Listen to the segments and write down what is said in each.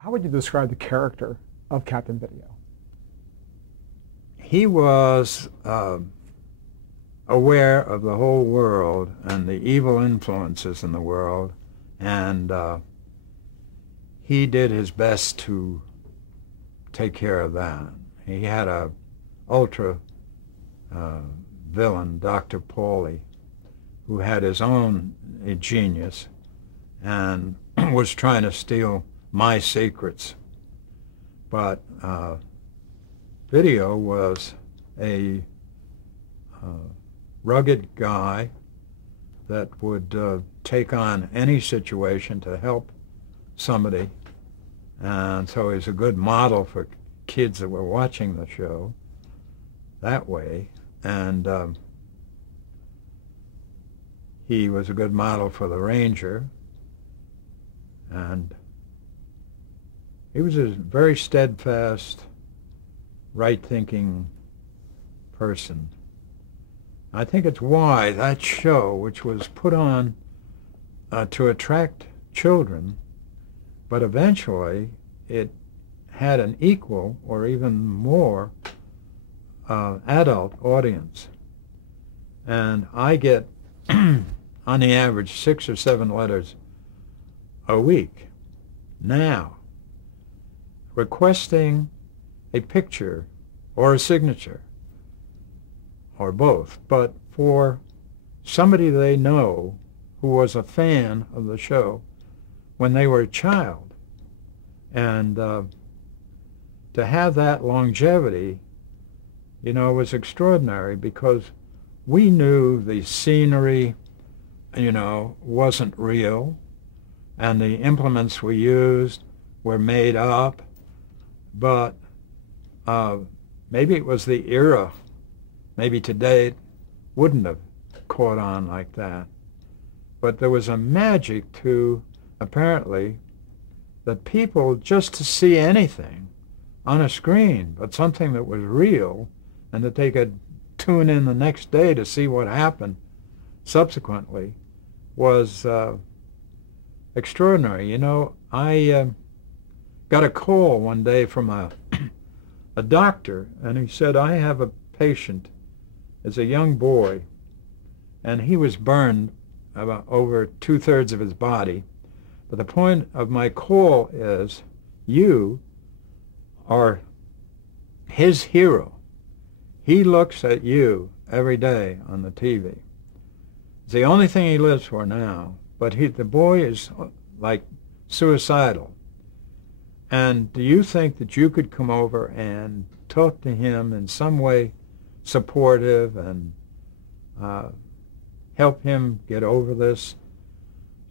How would you describe the character of Captain Video? He was aware of the whole world and the evil influences in the world, and he did his best to take care of that. He had a ultra villain, Dr. Paulie, who had his own genius and was trying to steal my secrets. But Video was a rugged guy that would take on any situation to help somebody. And so he's a good model for kids that were watching the show that way. And he was a good model for the Ranger. And he was a very steadfast, right-thinking person. I think it's why that show, which was put on to attract children, but eventually it had an equal or even more adult audience. And I get, on the average, 6 or 7 letters a week now requesting a picture or a signature or both, but for somebody they know who was a fan of the show when they were a child. And to have that longevity, you know, was extraordinary, because we knew the scenery, you know, wasn't real, and the implements we used were made up, but maybe it was the era. Maybe today it wouldn't have caught on like that. But there was a magic to, apparently, that people, just to see anything on a screen, but something that was real, and that they could tune in the next day to see what happened subsequently, was extraordinary. You know, I got a call one day from a doctor, and he said, I have a patient as a young boy, and he was burned about over 2/3 of his body. But the point of my call is, you are his hero. He looks at you every day on the TV. It's the only thing he lives for now, but the boy is like suicidal. And do you think that you could come over and talk to him in some way supportive and help him get over this?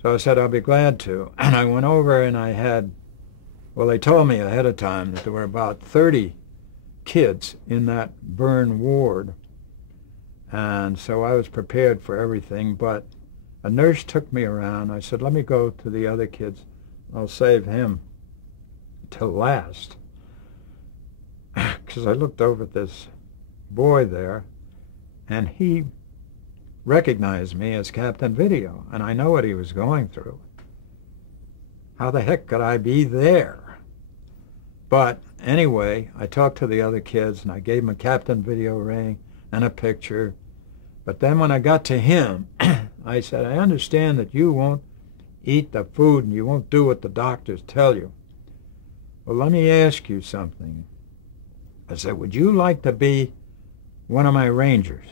So I said, I'll be glad to. And I went over, and I had, well, they told me ahead of time that there were about 30 kids in that burn ward. And so I was prepared for everything, but a nurse took me around. I said, let me go to the other kids. I'll save him till last. Because I looked over at this boy there, and he recognized me as Captain Video, and I know what he was going through. How the heck could I be there? But anyway, I talked to the other kids, and I gave him a Captain Video ring and a picture. But then when I got to him, I said, I understand that you won't eat the food and you won't do what the doctors tell you. Well, let me ask you something. I said, would you like to be one of my Rangers?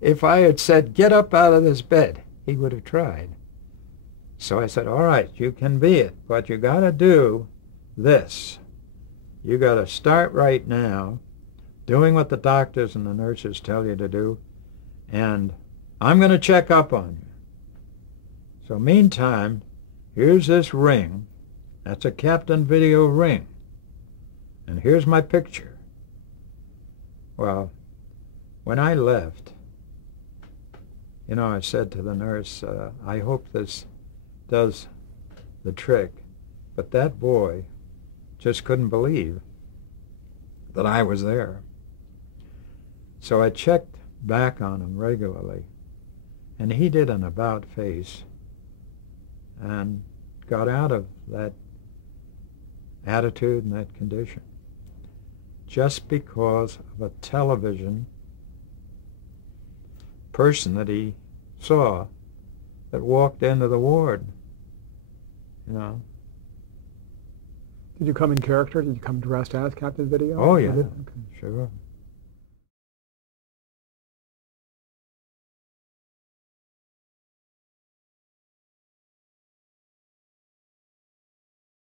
If I had said, get up out of this bed, he would have tried. So I said, all right, you can be it, but you got to do this. You got to start right now doing what the doctors and the nurses tell you to do, and I'm going to check up on you. So meantime, here's this ring. That's a Captain Video ring. And here's my picture. Well, when I left, you know, I said to the nurse, I hope this does the trick. But that boy just couldn't believe that I was there. So I checked back on him regularly, and he did an about face, and got out of that attitude and that condition just because of a television person that he saw that walked into the ward, you know. Did you come in character? Did you come dressed as Captain Video? Oh, yeah, Okay. sure.